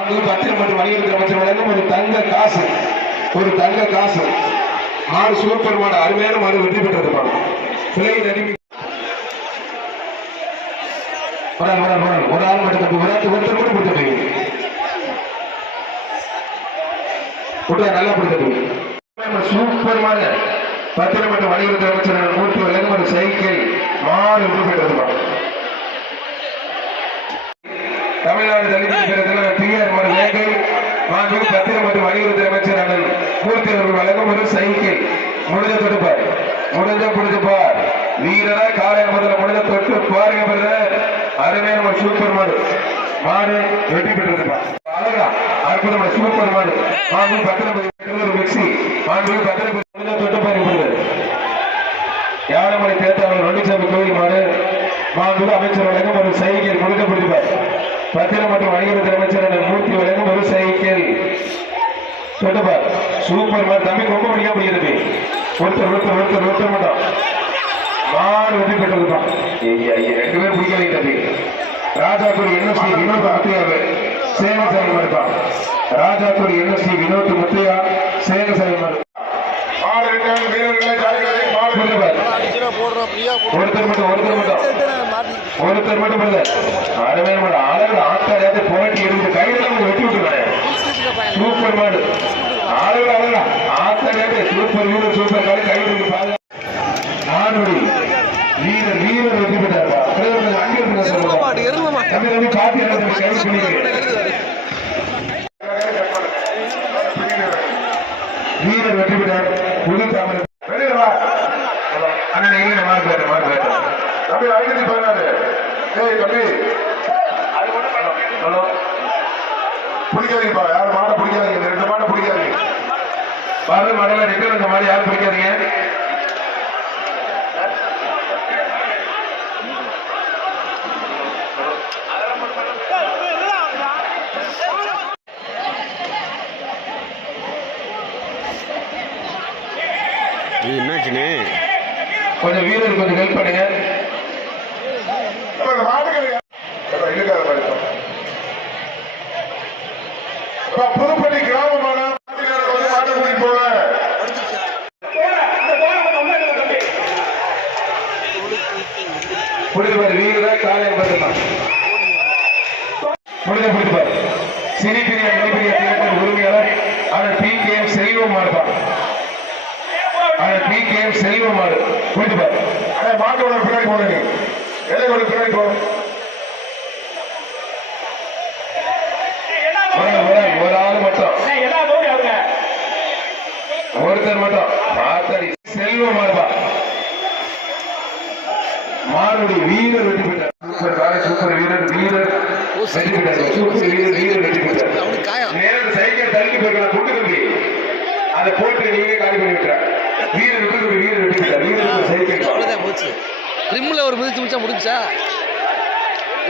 அங்கு பத்திரம் மற்றும் வணிகத்துறை அமைச்சர் வழங்கும் ஒரு தங்க காசு. ஒரு தங்க காசு. சூப்பர் மாடு அருமையான மாடு வெற்றி பெற்றது பாருங்க. சிலையில் அடிமை ஒரு ஆள் ஒரு ஆள் ஒரு ஆள் மட்டும் ஒரு ஆள் ஒருத்தர் மட்டும் கொடுத்துட்டு கொடுத்தா நல்லா கொடுத்துட்டு சூப்பர் மாடு பத்திரம் மற்றும் வணிகத்துறை அமைச்சர் மூர்த்தி வழங்கும் ஒரு சைக்கிள் மாடு வெற்றி பெற்றது பாருங்க. தமிழ்நாடு தலித் மாண்பு பத்திரம் மற்றும் வணிகத்துறை அமைச்சர் அண்ணன் மூர்த்தி அவர்கள் வழங்கும் ஒரு சைக்கிள் முடிஞ்ச தொடுப்பார். முடிஞ்ச கொடுத்துப்பார் வீரரா காலை முதல்ல முடிஞ்ச தொட்டு பாருங்க பிரதர். அருமையான சூப்பர் மாடு. மாடு வெற்றி பெற்றிருப்பார் அழகா அற்புதமான சூப்பர் மாடு. மாண்பு பத்திரம் ஒரு மிக்சி. மாண்பு பத்திரம் முடிஞ்ச தொட்டு பாருங்க பிரதர். யானமலை தேத்தாமல் நொண்டிசாமி கோயில் மாடு. மாண்பு அமைச்சர் வழங்கும் ஒரு சைக்கிள் முடிஞ்ச கொடுத்துப்பார் பத்திரம் மற்றும் வணிகத்துறை அமைச்சர் மூர்த்தி வழங்கும் ஒரு சைக்கிள் சொல்லுப்பார் சூப்பர் மாடு தம்பி ரொம்ப பிடிக்க முடியாது ஒருத்தர் ஒருத்தர் ஒருத்தர் ஒருத்தர் மட்டும். மாடு வெற்றி பெற்றதுதான் ரெண்டு பேரும் பிடிக்காதீங்க தம்பி. ராஜாக்குடி என்எஸ்சி வினோத் முத்தையாவு சேகசாமி மறுப்பான் ராஜாக்குடி என்எஸ்சி வினோத் முத்தையா சேகசாமி ஒருத்தர் மட்டும் ஒருத்தர் மட்டும். ஒருத்தர் மட்டும் இல்ல அருமையான மாடு. ஆத்தாரியாவது போட்டி இருந்து கையில வெட்டி விட்டுருக்காங்க சூப்பர் மாடு. ஆளுநர்? அழகா ஆத்தாரியாவது சூப்பர் வீரர் சூப்பர் கையில் இருந்து பாருங்க நாடோடி வீரர் வீரர் வெற்றி தலைவர் அங்கே சொல்லுங்க காப்பி கைது பண்ணிக்கிறேன் வீரர் வெற்றி பெற்றார். புது தமிழ். வெளியே வா. அண்ணன் எங்க மார்க் வேட்ட மார்க் வேட்ட தம்பி ஐநூத்தி பதினாறு. ஏய் தம்பி. ஹலோ. பிடிக்காதீங்கப்பா யாரும் மாடை பிடிக்காதீங்க இந்த ரெண்டு மாடை பிடிக்காதீங்க பாரு மடல ரெண்டு இந்த மாதிரி யாரும் பிடிக்காதீங்க. என்னாச்சுன்னு கொஞ்சம் வீரர் கொஞ்சம் ஹெல்ப் பண்ணுங்க. புரிதுபார் வீரரா காலையம் பத்திரமா முடிஞ்ச புரிதுபார் சினி பிரியா மினிபிரியா தியேட்டர் உரிமையாளர் ஆனால் பி கே எம் செல்வம் இருப்பான் ஆனால் பி கே எம் செல்வம் மாடு புரிதுபார் ஆனால் மாட்டோட பின்னாடி போனீங்க ஒரு பின்னாடி போ ஒரு ஆள், ஒரு ஆள், ஒரு ஆள் மட்டும் ஒருத்தர் மட்டும் மாத்தாடி செல்வம் மாறுபா மாறுடி வீரர் வெற்றி பெற்றார். சூப்பர் வீரர் வீரர் வெற்றி பெற்றார். சூப்பர் வீரர் வீரர் வெற்றி பெற்றார். அவனுக்கு காயம். நேரம் சைக்கிள் தள்ளி போயிருக்கலாம் குண்டு தம்பி அதை போட்டு நீங்க காலி பண்ணி விட்டார் வீரர் பெற்ற வீரர் வெற்றி பெற்றார். வீரர் சைக்கிள் அவ்வளோதான் போச்சு. ரிம்மில் ஒரு மிதிச்சு முடிச்சா முடிஞ்சா?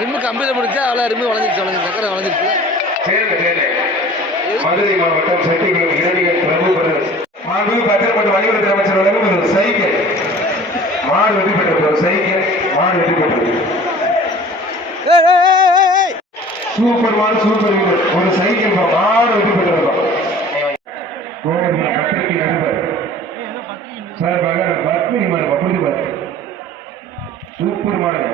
ரிம்மு கம்பியில் முடிச்சா அவ்வளோ ரிம்மு வளைஞ்சிருச்சு வளைஞ்சு சக்கரை வளைஞ்சிருச்சு சேர்ந்து சேர்ந்து மதுரை மாவட்டம் சட்டிக்குளம் இரணிகள் பிரபு பிரதர். மாண்பு பத்திரப்பட்ட வணிகத்துறை அமைச்சர் வழங்கும் ஒரு சைக்கிள். மாடு வெற்றி பெற்றது ஒரு சைக்கிள். மாடு சூப்பர் மாடு சூப்பர் வீரர் ஒரு சைக்கிள் மாடு கோவத்தில் பத்திரிகை நடுவர். சார் பத்மினி மாடு புரிஞ்சு பாரு சூப்பர் மாடு.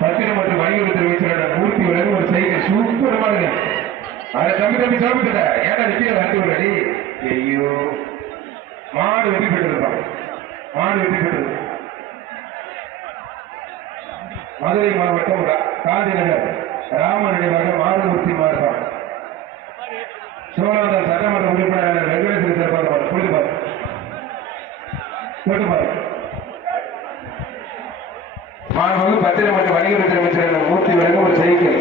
பத்திரம் மற்றும் வணிகத்துறை அமைச்சரோட மூர்த்தி வழங்கும் ஒரு சைக்கிள். சூப்பர் மாடுங்க அதை தம்பி தம்பி சாப்பிட்டுட்ட ஏன்னா கட்டி விடாடி ஐயோ. மாடு வெற்றி பெற்றிருப்பான் மாடு வெற்றி பெற்றது. மதுரை மாவட்டம் காந்தி நகர். ராம நினைவாக மாறுமூர்த்தி மாறுபான் சோழவந்த சட்டமன்ற உறுப்பினர் வெங்கடேசன் சிறப்பாக புரிந்து பாரு. போட்டு பத்திரம் மற்றும் வணிகத்துறை அமைச்சர் மூர்த்தி வழங்க ஒரு சைக்கிள்